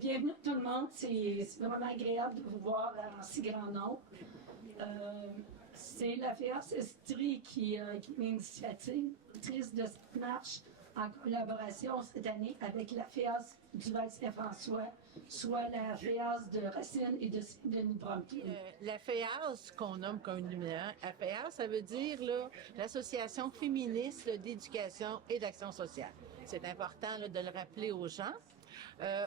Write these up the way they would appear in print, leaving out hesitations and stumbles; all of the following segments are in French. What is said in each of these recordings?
Bienvenue à tout le monde. C'est vraiment agréable de vous voir en si grand nombre. C'est la FEAS Estrie qui est l'initiatrice de cette marche en collaboration cette année avec la FEAS du Val-Saint-François, soit la FEAS de Racine et de Saint-Denis-Brompton. La FEAS, qu'on nomme communément, la FEAS, ça veut dire là, l'Association féministe d'éducation et d'action sociale. C'est important là, de le rappeler aux gens.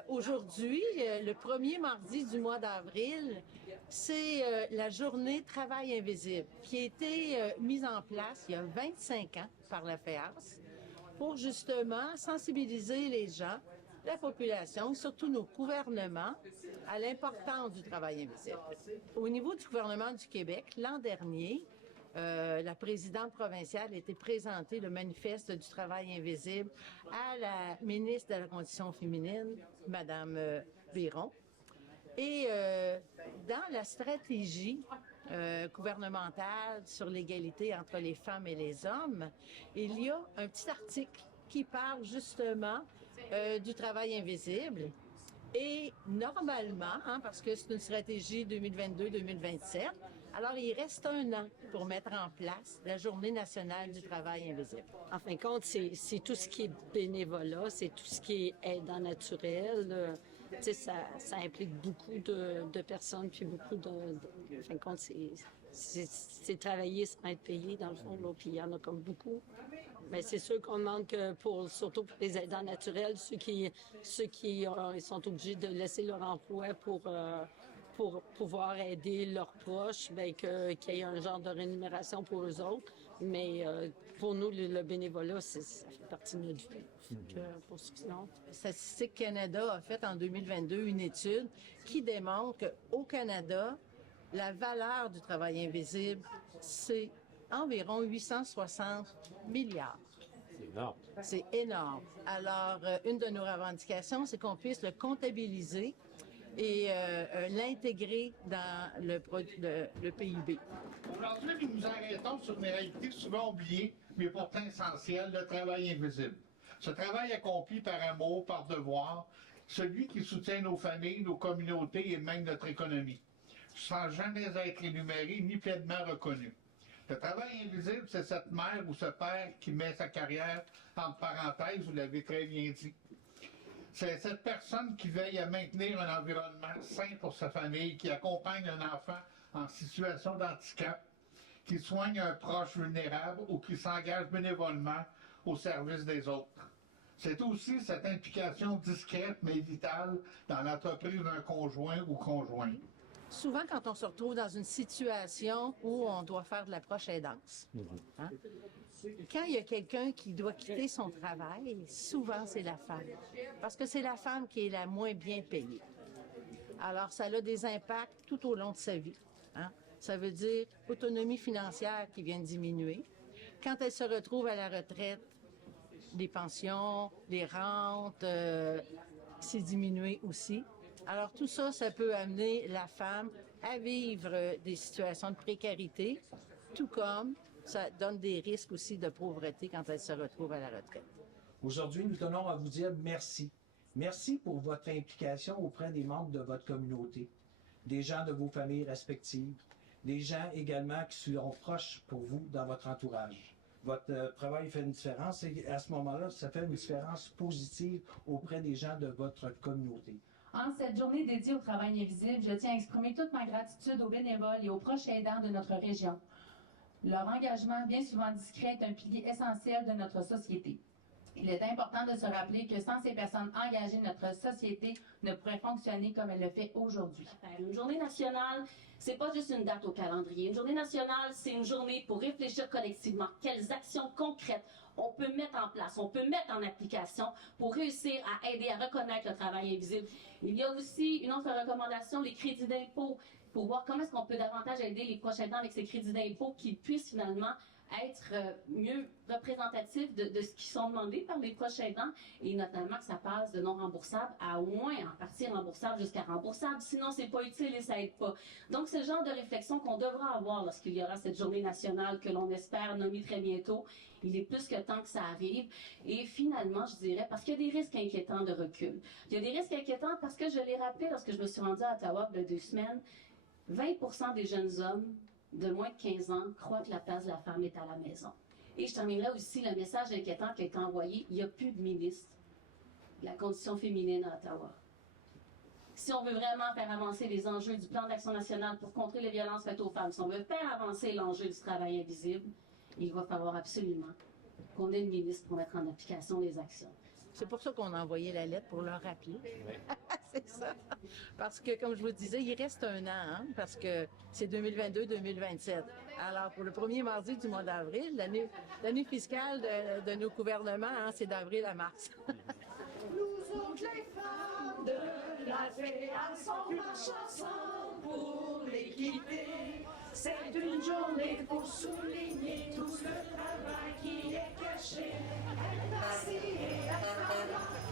Aujourd'hui, le premier mardi du mois d'avril, c'est la journée Travail invisible qui a été mise en place il y a 25 ans par la FEAS pour justement sensibiliser les gens, la population, surtout nos gouvernements, à l'importance du travail invisible. Au niveau du gouvernement du Québec, l'an dernier, la présidente provinciale a été présentée le manifeste du travail invisible à la ministre de la Condition féminine, Madame Biron. Et dans la stratégie gouvernementale sur l'égalité entre les femmes et les hommes, il y a un petit article qui parle justement du travail invisible. Et normalement, parce que c'est une stratégie 2022-2027, alors il reste un an pour mettre en place la Journée nationale du travail invisible. En fin de compte, c'est tout ce qui est bénévolat, c'est tout ce qui est aidant naturel. Tu sais, ça implique beaucoup de personnes, puis beaucoup en fin de compte, c'est travailler sans être payé, dans le fond, là, puis il y en a comme beaucoup. Mais c'est sûr qu'on demande que surtout pour les aidants naturels, ceux qui ils sont obligés de laisser leur emploi pour pouvoir aider leurs proches, ben qu'il y ait un genre de rémunération pour eux autres. Mais pour nous, le bénévolat, ça fait partie de notre vie. Pour ceux qui l'ont. Statistique Canada a fait en 2022 une étude qui démontre qu'au Canada, la valeur du travail invisible, c'est environ 860 milliards. C'est énorme. C'est énorme. Alors, une de nos revendications, c'est qu'on puisse le comptabiliser et l'intégrer dans le PIB. Aujourd'hui, nous nous arrêtons sur une réalité souvent oubliée, mais pourtant essentielle, le travail invisible. Ce travail accompli par amour, par devoir, celui qui soutient nos familles, nos communautés et même notre économie, sans jamais être énuméré ni pleinement reconnu. Le travail invisible, c'est cette mère ou ce père qui met sa carrière entre parenthèses, vous l'avez très bien dit. C'est cette personne qui veille à maintenir un environnement sain pour sa famille, qui accompagne un enfant en situation d'handicap, qui soigne un proche vulnérable ou qui s'engage bénévolement au service des autres. C'est aussi cette implication discrète mais vitale dans l'entreprise d'un conjoint ou conjointe. Souvent, quand on se retrouve dans une situation où on doit faire de l'approche aidance, quand il y a quelqu'un qui doit quitter son travail, souvent c'est la femme. Parce que c'est la femme qui est la moins bien payée. Alors, ça a des impacts tout au long de sa vie. Ça veut dire autonomie financière qui vient de diminuer. Quand elle se retrouve à la retraite, les pensions, les rentes, c'est diminué aussi. Alors tout ça, ça peut amener la femme à vivre des situations de précarité, tout comme ça donne des risques aussi de pauvreté quand elle se retrouve à la retraite. Aujourd'hui, nous tenons à vous dire merci. Merci pour votre implication auprès des membres de votre communauté, des gens de vos familles respectives, des gens également qui sont proches pour vous dans votre entourage. Votre travail fait une différence et à ce moment-là, ça fait une différence positive auprès des gens de votre communauté. En cette journée dédiée au travail invisible, je tiens à exprimer toute ma gratitude aux bénévoles et aux proches aidants de notre région. Leur engagement, bien souvent discret, est un pilier essentiel de notre société. Il est important de se rappeler que sans ces personnes engagées, notre société ne pourrait fonctionner comme elle le fait aujourd'hui. Une journée nationale, c'est pas juste une date au calendrier. Une journée nationale, c'est une journée pour réfléchir collectivement. Quelles actions concrètes on peut mettre en place, on peut mettre en application pour réussir à aider à reconnaître le travail invisible. Il y a aussi une autre recommandation, les crédits d'impôt, pour voir comment est-ce qu'on peut davantage aider les proches aidants avec ces crédits d'impôt qui puissent finalement être mieux représentatifs de ce qui sont demandés par les proches aidants et notamment que ça passe de non remboursable à au moins en partie remboursable jusqu'à remboursable. Sinon, c'est pas utile et ça aide pas. Donc, c'est le genre de réflexion qu'on devra avoir lorsqu'il y aura cette journée nationale que l'on espère nommer très bientôt. Il est plus que temps que ça arrive. Et finalement, je dirais, parce qu'il y a des risques inquiétants de recul. Il y a des risques inquiétants parce que je l'ai rappelé lorsque je me suis rendue à Ottawa il y a 2 semaines, 20% des jeunes hommes de moins de 15 ans croient que la place de la femme est à la maison. Et je terminerai aussi le message inquiétant qui a été envoyé. Il n'y a plus de ministre de la condition féminine à Ottawa. Si on veut vraiment faire avancer les enjeux du plan d'action national pour contrer les violences faites aux femmes, si on veut faire avancer l'enjeu du travail invisible, il va falloir absolument qu'on ait une ministre pour mettre en application les actions. C'est pour ça qu'on a envoyé la lettre pour leur rappeler. C'est ça. Parce que, comme je vous disais, il reste 1 an, hein, parce que c'est 2022-2027. Alors, pour le premier mardi du mois d'avril, l'année fiscale de nos gouvernements, hein, c'est d'avril à mars. Nous autres, les femmes de la FEAS, on marche ensemble pour l'équité. C'est une journée pour souligner tout le travail qui est caché. Être assis et être